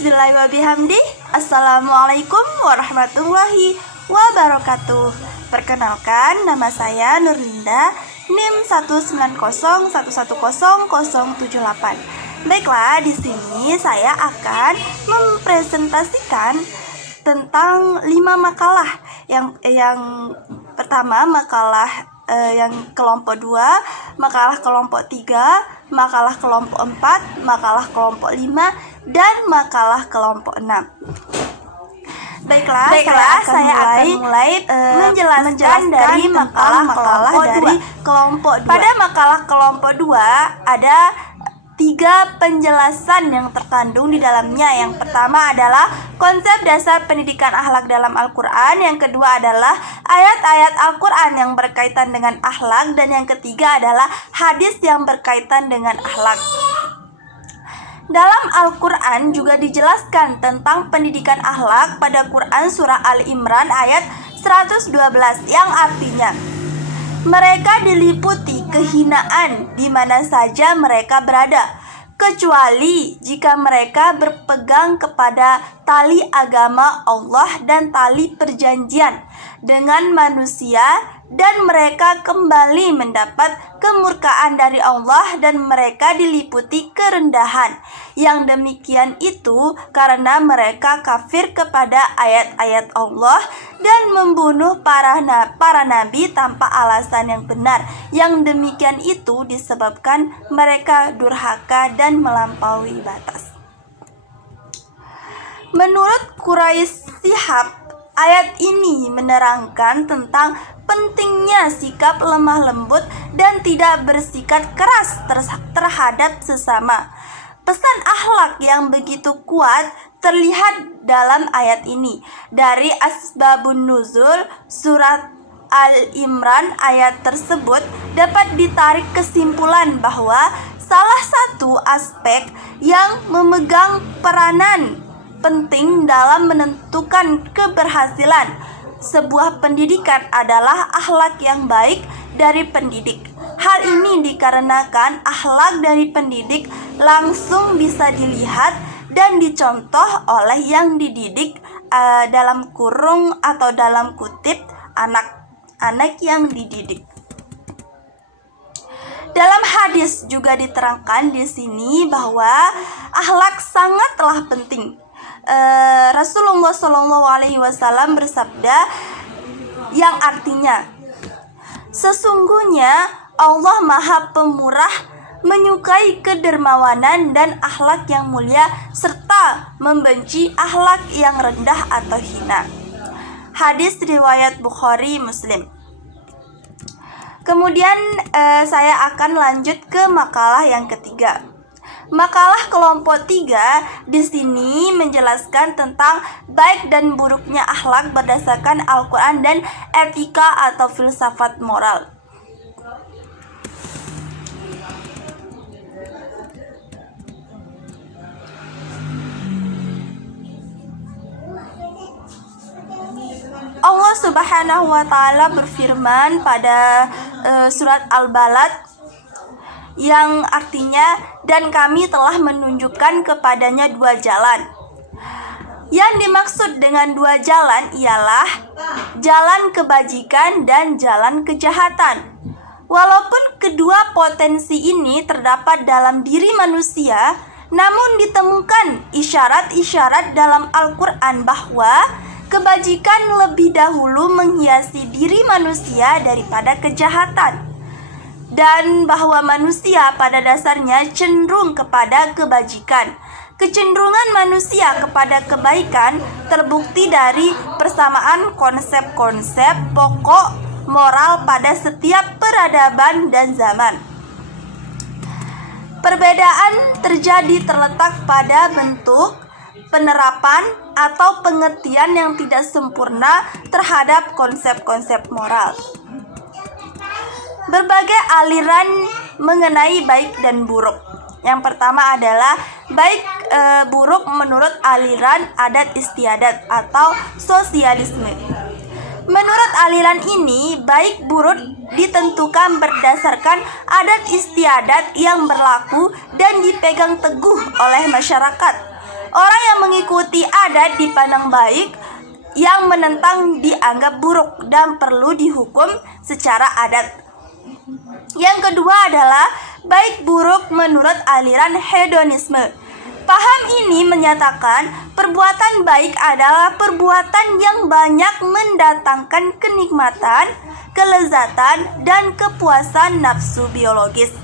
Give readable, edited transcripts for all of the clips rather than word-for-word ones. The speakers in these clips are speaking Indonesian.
Bismillahirrahmanirrahim. Assalamualaikum warahmatullahi wabarakatuh. Perkenalkan, nama saya Nurlinda, NIM 190110078. Baiklah, di sini saya akan mempresentasikan tentang 5 makalah. Yang pertama makalah yang kelompok 2, makalah kelompok 3, makalah kelompok 4, makalah kelompok 5, dan makalah kelompok 6. Baiklah, saya akan mulai menjelaskan dari makalah dari kelompok 2. Pada makalah kelompok 2 ada 3 penjelasan yang terkandung di dalamnya. Yang pertama adalah konsep dasar pendidikan akhlak dalam Al-Quran. Yang kedua adalah ayat-ayat Al-Quran yang berkaitan dengan akhlak. Dan yang ketiga adalah hadis yang berkaitan dengan akhlak. Dalam Al-Quran juga dijelaskan tentang pendidikan akhlak pada Quran surah Al-Imran ayat 112 yang artinya mereka diliputi kehinaan di mana saja mereka berada, kecuali jika mereka berpegang kepada tali agama Allah dan tali perjanjian dengan manusia, dan mereka kembali mendapat kemurkaan dari Allah dan mereka diliputi kerendahan. Yang demikian itu karena mereka kafir kepada ayat-ayat Allah dan membunuh para nabi tanpa alasan yang benar. Yang demikian itu disebabkan mereka durhaka dan melampaui batas. Menurut Quraisy Shihab, ayat ini menerangkan tentang pentingnya sikap lemah lembut dan tidak bersikap keras terhadap sesama. Pesan akhlak yang begitu kuat terlihat dalam ayat ini. Dari Asbabun Nuzul surat Al-Imran ayat tersebut dapat ditarik kesimpulan bahwa salah satu aspek yang memegang peranan penting dalam menentukan keberhasilan sebuah pendidikan adalah akhlak yang baik dari pendidik. Hal ini dikarenakan akhlak dari pendidik langsung bisa dilihat dan dicontoh oleh yang dididik, dalam kurung atau dalam kutip anak yang dididik. Dalam hadis juga diterangkan di sini bahwa akhlak sangatlah penting. Rasulullah SAW bersabda yang artinya, sesungguhnya Allah Maha Pemurah, menyukai kedermawanan dan akhlak yang mulia serta membenci akhlak yang rendah atau hina. Hadis riwayat Bukhari Muslim. Kemudian saya akan lanjut ke makalah yang ketiga. Makalah kelompok 3 di sini menjelaskan tentang baik dan buruknya akhlak berdasarkan Al-Quran dan etika atau filsafat moral. Allah Subhanahu wa Ta'ala berfirman pada surat Al-Balad yang artinya, dan kami telah menunjukkan kepadanya 2 jalan. Yang dimaksud dengan 2 jalan ialah jalan kebajikan dan jalan kejahatan. Walaupun kedua potensi ini terdapat dalam diri manusia, namun ditemukan isyarat-isyarat dalam Al-Quran bahwa kebajikan lebih dahulu menghiasi diri manusia daripada kejahatan, dan bahwa manusia pada dasarnya cenderung kepada kebajikan. Kecenderungan manusia kepada kebaikan terbukti dari persamaan konsep-konsep pokok moral pada setiap peradaban dan zaman. Perbedaan terjadi terletak pada bentuk, penerapan, atau pengertian yang tidak sempurna terhadap konsep-konsep moral. Berbagai aliran mengenai baik dan buruk. Yang pertama adalah baik buruk menurut aliran adat istiadat atau sosialisme. Menurut aliran ini, baik buruk ditentukan berdasarkan adat istiadat yang berlaku dan dipegang teguh oleh masyarakat. Orang yang mengikuti adat dipandang baik, yang menentang dianggap buruk dan perlu dihukum secara adat. Yang kedua adalah baik buruk menurut aliran hedonisme. Paham ini menyatakan perbuatan baik adalah perbuatan yang banyak mendatangkan kenikmatan, kelezatan, dan kepuasan nafsu biologis.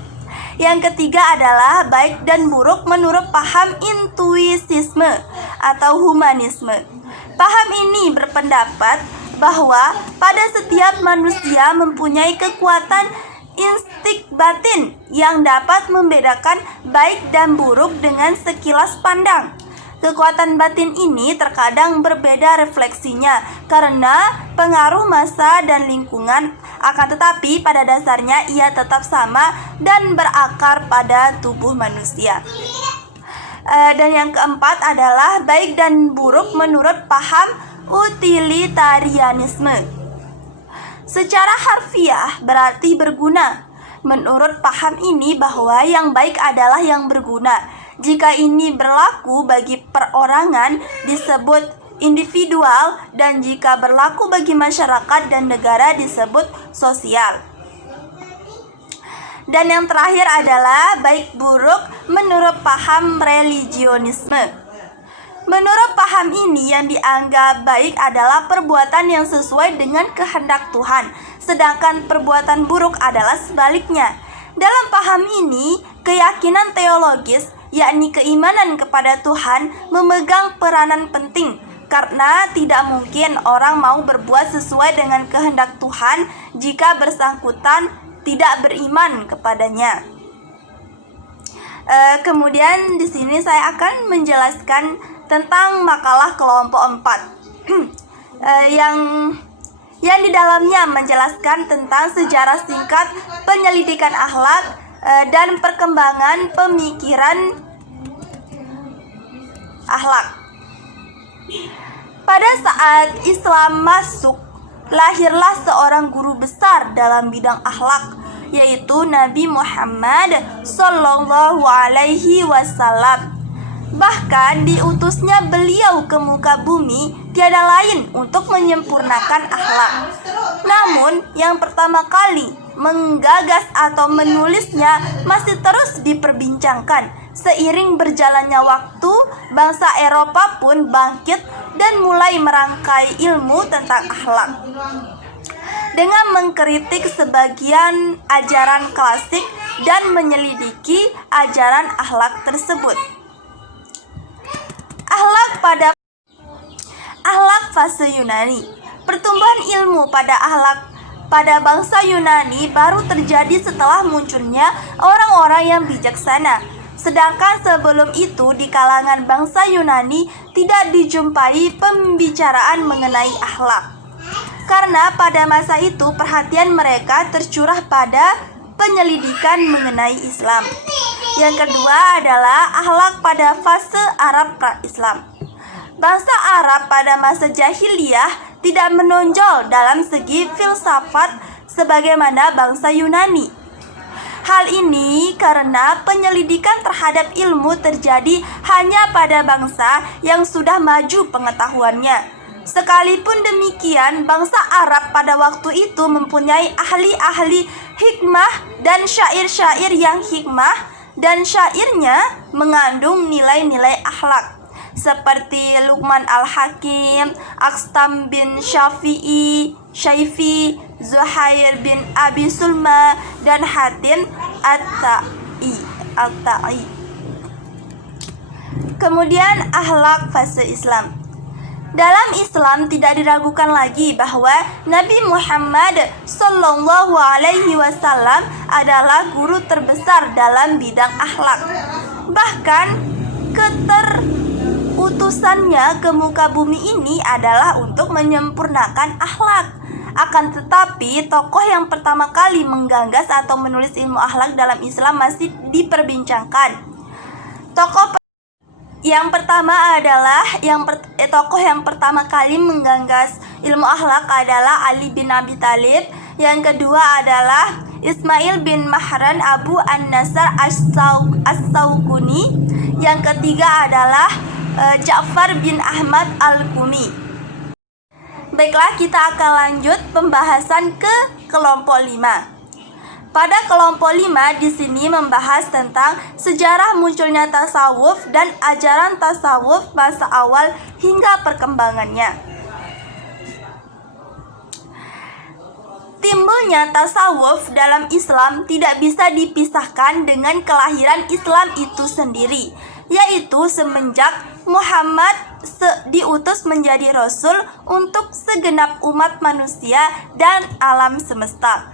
Yang ketiga adalah baik dan buruk menurut paham intuisisme atau humanisme. Paham ini berpendapat bahwa pada setiap manusia mempunyai kekuatan insting batin yang dapat membedakan baik dan buruk dengan sekilas pandang. Kekuatan batin ini terkadang berbeda refleksinya karena pengaruh masa dan lingkungan, akan tetapi pada dasarnya ia tetap sama dan berakar pada tubuh manusia. Dan yang keempat adalah baik dan buruk menurut paham utilitarianisme. Secara harfiah berarti berguna. Menurut paham ini bahwa yang baik adalah yang berguna. Jika ini berlaku bagi perorangan disebut individual, dan jika berlaku bagi masyarakat dan negara disebut sosial. Dan yang terakhir adalah baik buruk menurut paham religionisme. Menurut paham ini, yang dianggap baik adalah perbuatan yang sesuai dengan kehendak Tuhan, sedangkan perbuatan buruk adalah sebaliknya. Dalam paham ini, keyakinan teologis, yakni keimanan kepada Tuhan, memegang peranan penting, karena tidak mungkin orang mau berbuat sesuai dengan kehendak Tuhan jika bersangkutan tidak beriman kepadanya. Kemudian di sini saya akan menjelaskan tentang makalah kelompok 4 yang di dalamnya menjelaskan tentang sejarah singkat penyelidikan akhlak dan perkembangan pemikiran akhlak. Pada saat Islam masuk, lahirlah seorang guru besar dalam bidang akhlak, yaitu Nabi Muhammad Sallallahu Alaihi Wasallam. Bahkan diutusnya beliau ke muka bumi tiada lain untuk menyempurnakan akhlak. Namun yang pertama kali menggagas atau menulisnya masih terus diperbincangkan. Seiring berjalannya waktu, bangsa Eropa pun bangkit dan mulai merangkai ilmu tentang akhlak dengan mengkritik sebagian ajaran klasik dan menyelidiki ajaran akhlak tersebut. Akhlak fase Yunani. Pertumbuhan ilmu pada akhlak pada bangsa Yunani baru terjadi setelah munculnya orang-orang yang bijaksana. Sedangkan sebelum itu di kalangan bangsa Yunani tidak dijumpai pembicaraan mengenai akhlak. Karena pada masa itu perhatian mereka tercurah pada penyelidikan mengenai Islam. Yang kedua adalah akhlak pada fase Arab pra-Islam. Bangsa Arab pada masa jahiliyah tidak menonjol dalam segi filsafat sebagaimana bangsa Yunani. Hal ini karena penyelidikan terhadap ilmu terjadi hanya pada bangsa yang sudah maju pengetahuannya. Sekalipun demikian, bangsa Arab pada waktu itu mempunyai ahli-ahli hikmah dan syair-syair yang hikmah dan syairnya mengandung nilai-nilai akhlak seperti Luqman Al-Hakim, Akstam bin Syaifi, Zuhair bin Abi Sulma, dan Hatim At-Ta'i. Kemudian akhlak fase Islam. Dalam Islam tidak diragukan lagi bahwa Nabi Muhammad Sallallahu Alaihi Wasallam adalah guru terbesar dalam bidang akhlak. Bahkan keterutusannya ke muka bumi ini adalah untuk menyempurnakan akhlak. Akan tetapi tokoh yang pertama kali menggagas atau menulis ilmu akhlak dalam Islam masih diperbincangkan. Tokoh yang pertama kali menggagas ilmu akhlak adalah Ali bin Abi Thalib. Yang kedua adalah Ismail bin Mahran Abu An-Nasr As-Sawquni. Yang ketiga adalah Ja'far bin Ahmad Al-Qumi. Baiklah, kita akan lanjut pembahasan ke kelompok 5. Pada kelompok 5 di sini membahas tentang sejarah munculnya tasawuf dan ajaran tasawuf masa awal hingga perkembangannya. Timbulnya tasawuf dalam Islam tidak bisa dipisahkan dengan kelahiran Islam itu sendiri, yaitu semenjak Muhammad diutus menjadi rasul untuk segenap umat manusia dan alam semesta.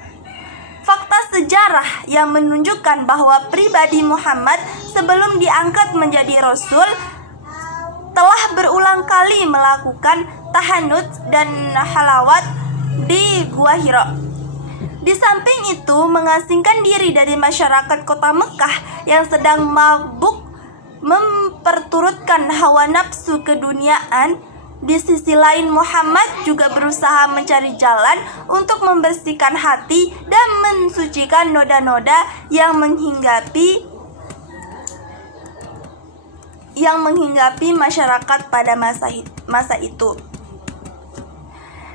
Fakta sejarah yang menunjukkan bahwa pribadi Muhammad sebelum diangkat menjadi rasul telah berulang kali melakukan tahanut dan halawat di Gua Hira. Di samping itu, mengasingkan diri dari masyarakat kota Mekah yang sedang mabuk memperturutkan hawa nafsu keduniaan. Di sisi lain, Muhammad juga berusaha mencari jalan untuk membersihkan hati dan mensucikan noda-noda yang menghinggapi masyarakat pada masa itu.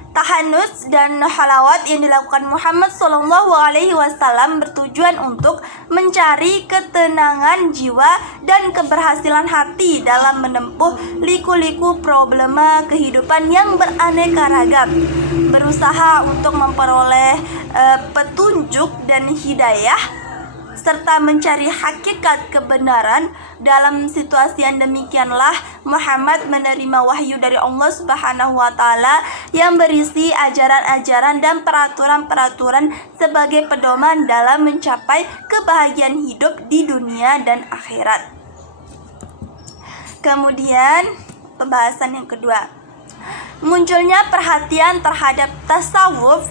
Tahanus dan halawat yang dilakukan Muhammad SAW bertujuan untuk mencari ketenangan jiwa dan keberhasilan hati dalam menempuh liku-liku problema kehidupan yang beraneka ragam, berusaha untuk memperoleh petunjuk dan hidayah serta mencari hakikat kebenaran. Dalam situasi yang demikianlah Muhammad menerima wahyu dari Allah Subhanahu wa taala yang berisi ajaran-ajaran dan peraturan-peraturan sebagai pedoman dalam mencapai kebahagiaan hidup di dunia dan akhirat. Kemudian pembahasan yang kedua, munculnya perhatian terhadap tasawuf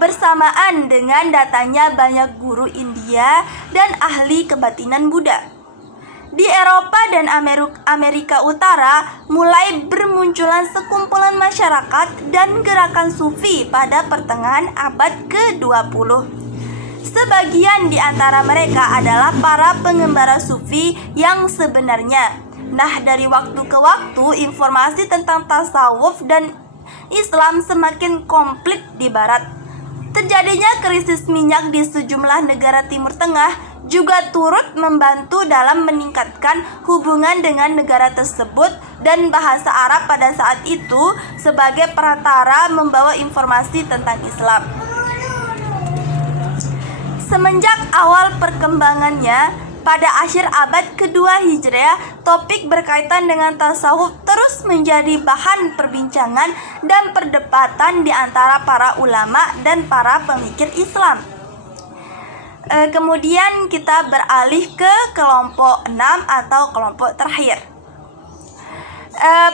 bersamaan dengan datanya banyak guru India dan ahli kebatinan Buddha. Di Eropa dan Amerika Utara mulai bermunculan sekumpulan masyarakat dan gerakan sufi pada pertengahan abad ke-20. Sebagian di antara mereka adalah para pengembara sufi yang sebenarnya. Nah, dari waktu ke waktu informasi tentang tasawuf dan Islam semakin komplit di barat. Terjadinya krisis minyak di sejumlah negara Timur Tengah juga turut membantu dalam meningkatkan hubungan dengan negara tersebut, dan bahasa Arab pada saat itu sebagai perantara membawa informasi tentang Islam. Semenjak awal perkembangannya, pada akhir abad kedua Hijriah, topik berkaitan dengan tasawuf terus menjadi bahan perbincangan dan perdebatan di antara para ulama dan para pemikir Islam. Kemudian kita beralih ke kelompok 6 atau kelompok terakhir.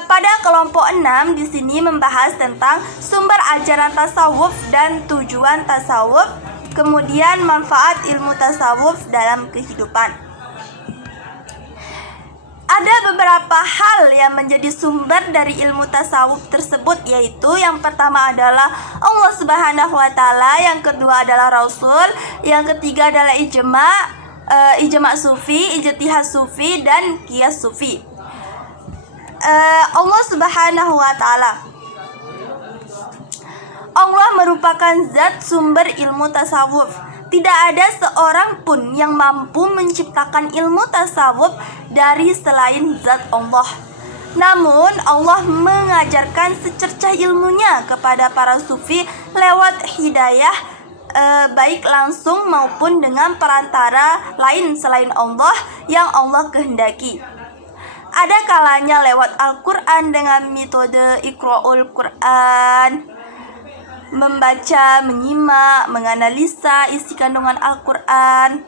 Pada kelompok 6 di sini membahas tentang sumber ajaran tasawuf dan tujuan tasawuf, kemudian manfaat ilmu tasawuf dalam kehidupan. Ada beberapa hal yang menjadi sumber dari ilmu tasawuf tersebut, yaitu yang pertama adalah Allah Subhanahu wa taala, yang kedua adalah Rasul, yang ketiga adalah ijma sufi, ijtihad sufi, dan qiyas sufi. Allah Subhanahu wa taala, Allah merupakan zat sumber ilmu tasawuf. Tidak ada seorang pun yang mampu menciptakan ilmu tasawuf dari selain zat Allah. Namun Allah mengajarkan secercah ilmunya kepada para sufi lewat hidayah, baik langsung maupun dengan perantara lain selain Allah yang Allah kehendaki. Ada kalanya lewat Al-Quran dengan metode Iqra'ul Quran, membaca, menyimak, menganalisa isi kandungan Al-Quran,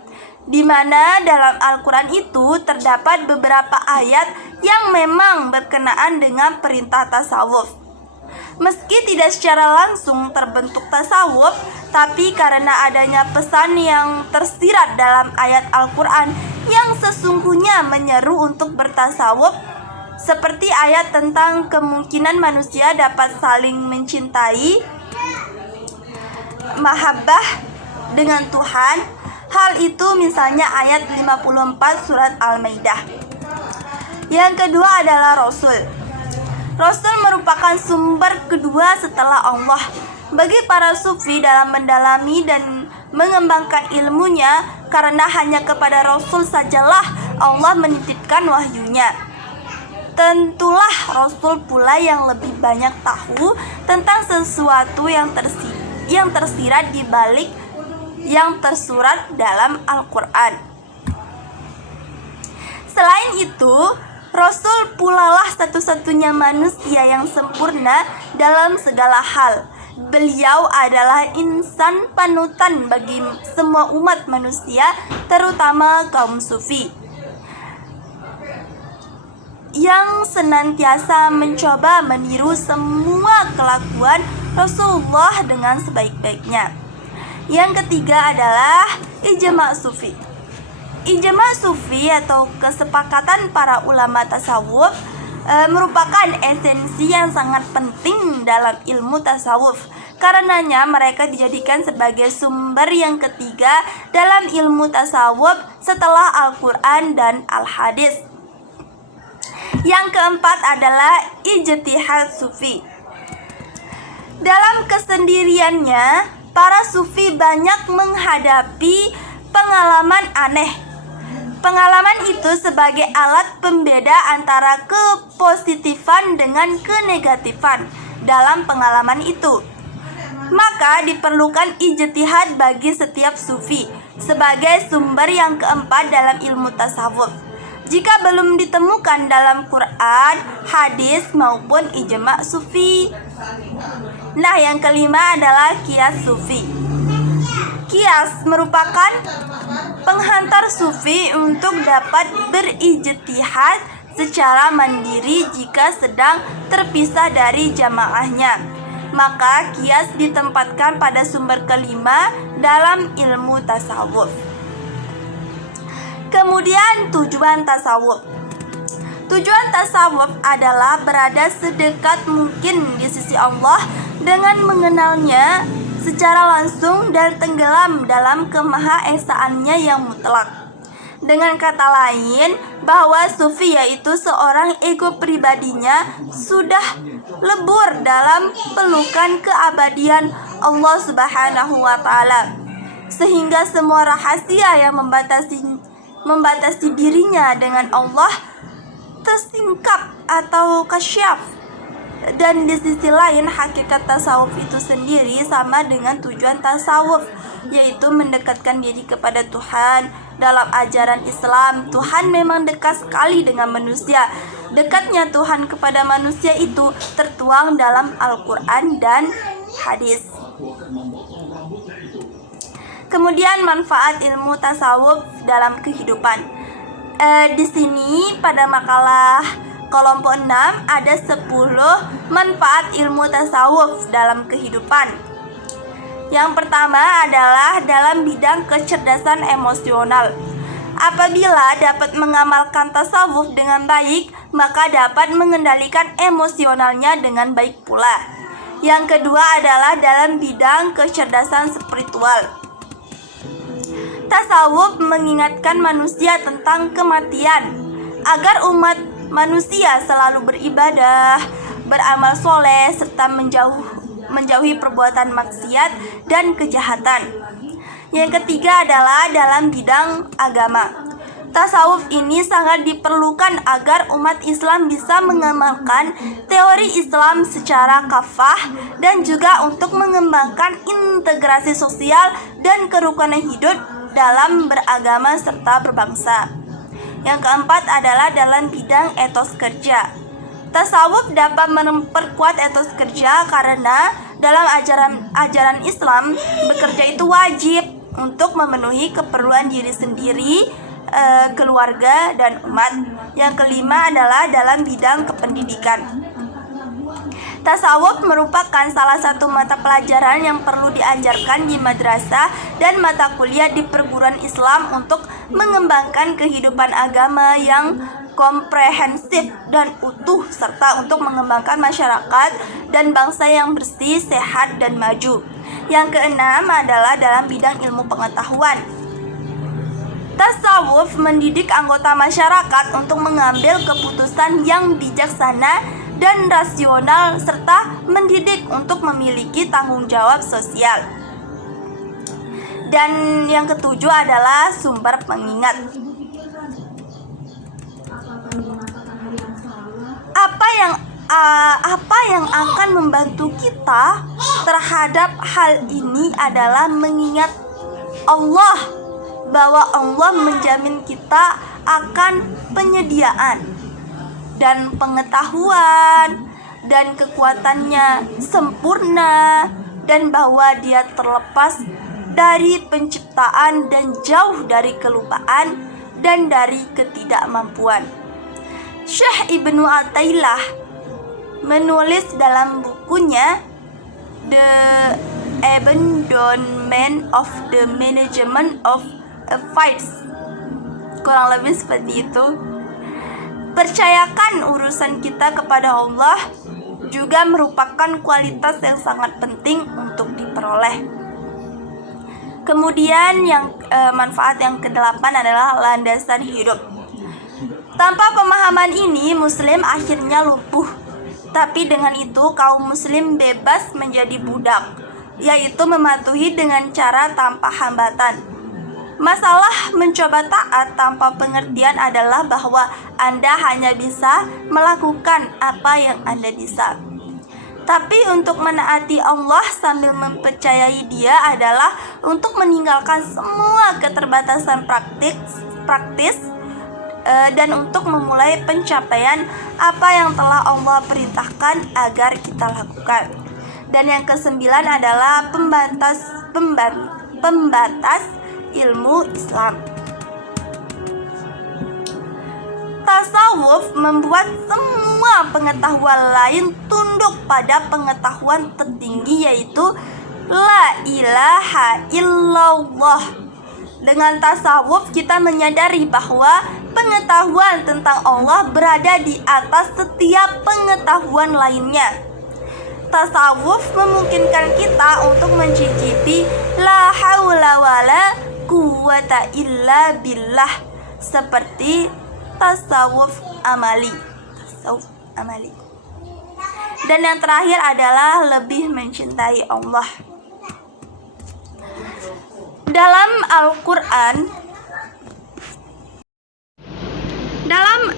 di mana dalam Al-Quran itu terdapat beberapa ayat yang memang berkenaan dengan perintah tasawuf. Meski tidak secara langsung terbentuk tasawuf, tapi karena adanya pesan yang tersirat dalam ayat Al-Quran yang sesungguhnya menyeru untuk bertasawuf, seperti ayat tentang kemungkinan manusia dapat saling mencintai, mahabbah dengan Tuhan. Hal itu misalnya ayat 54 surat Al-Maidah. Yang kedua adalah Rasul. Rasul merupakan sumber kedua setelah Allah bagi para sufi dalam mendalami dan mengembangkan ilmunya, karena hanya kepada Rasul sajalah Allah menitipkan wahyunya. Tentulah Rasul pula yang lebih banyak tahu tentang sesuatu yang tersirat di balik yang tersurat dalam Al-Quran. Selain itu, Rasul pulalah satu-satunya manusia yang sempurna dalam segala hal. Beliau adalah insan panutan bagi semua umat manusia, terutama kaum sufi, yang senantiasa mencoba meniru semua kelakuan Rasulullah dengan sebaik-baiknya. Yang ketiga adalah ijma' sufi. Ijma' sufi atau kesepakatan para ulama tasawuf merupakan esensi yang sangat penting dalam ilmu tasawuf. Karenanya mereka dijadikan sebagai sumber yang ketiga dalam ilmu tasawuf setelah Al-Quran dan Al-Hadis. Yang keempat adalah ijtihad sufi. Dalam kesendiriannya, para sufi banyak menghadapi pengalaman aneh. Pengalaman itu sebagai alat pembeda antara kepositifan dengan kenegatifan dalam pengalaman itu. Maka diperlukan ijtihad bagi setiap sufi sebagai sumber yang keempat dalam ilmu tasawuf. Jika belum ditemukan dalam Quran, hadis maupun ijma' sufi. Nah, yang kelima adalah qiyas sufi. Qiyas merupakan penghantar sufi untuk dapat berijtihad secara mandiri jika sedang terpisah dari jamaahnya. Maka qiyas ditempatkan pada sumber kelima dalam ilmu tasawuf. Kemudian tujuan tasawuf. Tujuan tasawuf adalah berada sedekat mungkin di sisi Allah dengan mengenalnya secara langsung dan tenggelam dalam kemahaesaannya yang mutlak. Dengan kata lain, bahwa sufi yaitu seorang ego pribadinya sudah lebur dalam pelukan keabadian Allah Subhanahu wa Ta'ala, sehingga semua rahasia yang membatasi dirinya dengan Allah tersingkap atau kasyaf. Dan di sisi lain, hakikat tasawuf itu sendiri sama dengan tujuan tasawuf, yaitu mendekatkan diri kepada Tuhan. Dalam ajaran Islam, Tuhan memang dekat sekali dengan manusia. Dekatnya Tuhan kepada manusia itu tertuang dalam Al-Quran dan hadis. Kemudian manfaat ilmu tasawuf dalam kehidupan. Di sini pada makalah kelompok 6 ada 10 manfaat ilmu tasawuf dalam kehidupan. Yang pertama adalah dalam bidang kecerdasan emosional. Apabila dapat mengamalkan tasawuf dengan baik, maka dapat mengendalikan emosionalnya dengan baik pula. Yang kedua adalah dalam bidang kecerdasan spiritual. Tasawuf mengingatkan manusia tentang kematian agar umat manusia selalu beribadah, beramal soleh, serta menjauhi perbuatan maksiat dan kejahatan. Yang ketiga adalah dalam bidang agama. Tasawuf ini sangat diperlukan agar umat Islam bisa mengamalkan teori Islam secara kafah dan juga untuk mengembangkan integrasi sosial dan kerukunan hidup dalam beragama serta berbangsa. Yang keempat adalah dalam bidang etos kerja. Tasawuf dapat memperkuat etos kerja karena dalam ajaran Islam bekerja itu wajib untuk memenuhi keperluan diri sendiri, keluarga, dan umat. Yang kelima adalah dalam bidang kependidikan. Tasawuf merupakan salah satu mata pelajaran yang perlu diajarkan di madrasah dan mata kuliah di perguruan Islam untuk mengembangkan kehidupan agama yang komprehensif dan utuh, serta untuk mengembangkan masyarakat dan bangsa yang bersih, sehat, dan maju. Yang keenam adalah dalam bidang ilmu pengetahuan. Tasawuf mendidik anggota masyarakat untuk mengambil keputusan yang bijaksana dan rasional serta mendidik untuk memiliki tanggung jawab sosial. Dan yang ketujuh adalah sumber pengingat. Apa yang akan membantu kita terhadap hal ini adalah mengingat Allah, bahwa Allah menjamin kita akan penyediaan dan pengetahuan dan kekuatannya sempurna, dan bahwa Dia terlepas dari penciptaan dan jauh dari kelupaan dan dari ketidakmampuan. Syekh Ibnu Athaillah menulis dalam bukunya The Abandonment of the Management of Affairs, kurang lebih seperti itu. Percayakan urusan kita kepada Allah juga merupakan kualitas yang sangat penting untuk diperoleh. Kemudian manfaat yang ke-8 adalah landasan hidup. Tanpa pemahaman ini, Muslim akhirnya lumpuh. Tapi dengan itu kaum muslim bebas menjadi budak, yaitu mematuhi dengan cara tanpa hambatan. Masalah mencoba taat tanpa pengertian adalah bahwa Anda hanya bisa melakukan apa yang Anda bisa. Tapi untuk menaati Allah sambil mempercayai Dia adalah untuk meninggalkan semua keterbatasan praktis dan untuk memulai pencapaian apa yang telah Allah perintahkan agar kita lakukan. Dan yang ke-9 adalah pembatas ilmu Islam. Tasawuf membuat semua pengetahuan lain tunduk pada pengetahuan tertinggi, yaitu La ilaha illallah. Dengan tasawuf kita menyadari bahwa pengetahuan tentang Allah berada di atas setiap pengetahuan lainnya. Tasawuf memungkinkan kita untuk mencicipi la haula wala quwata illa billah, seperti tasawuf amali. Dan yang terakhir adalah lebih mencintai Allah. Dalam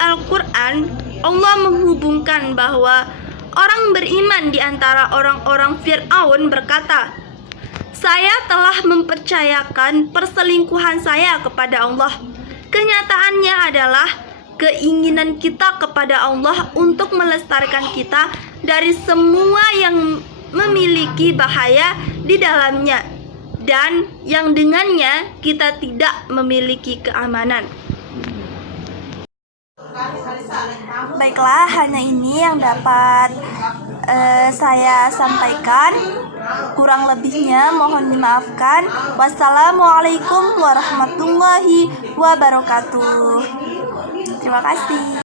Al-Quran, Allah menghubungkan bahwa orang beriman di antara orang-orang Fir'aun berkata, "Saya telah mempercayakan perselingkuhan saya kepada Allah." Kenyataannya adalah keinginan kita kepada Allah untuk melestarikan kita dari semua yang memiliki bahaya di dalamnya, dan yang dengannya kita tidak memiliki keamanan. Baiklah, hanya ini yang dapat saya sampaikan. Kurang lebihnya mohon dimaafkan. Wassalamualaikum warahmatullahi wabarakatuh. Terima kasih.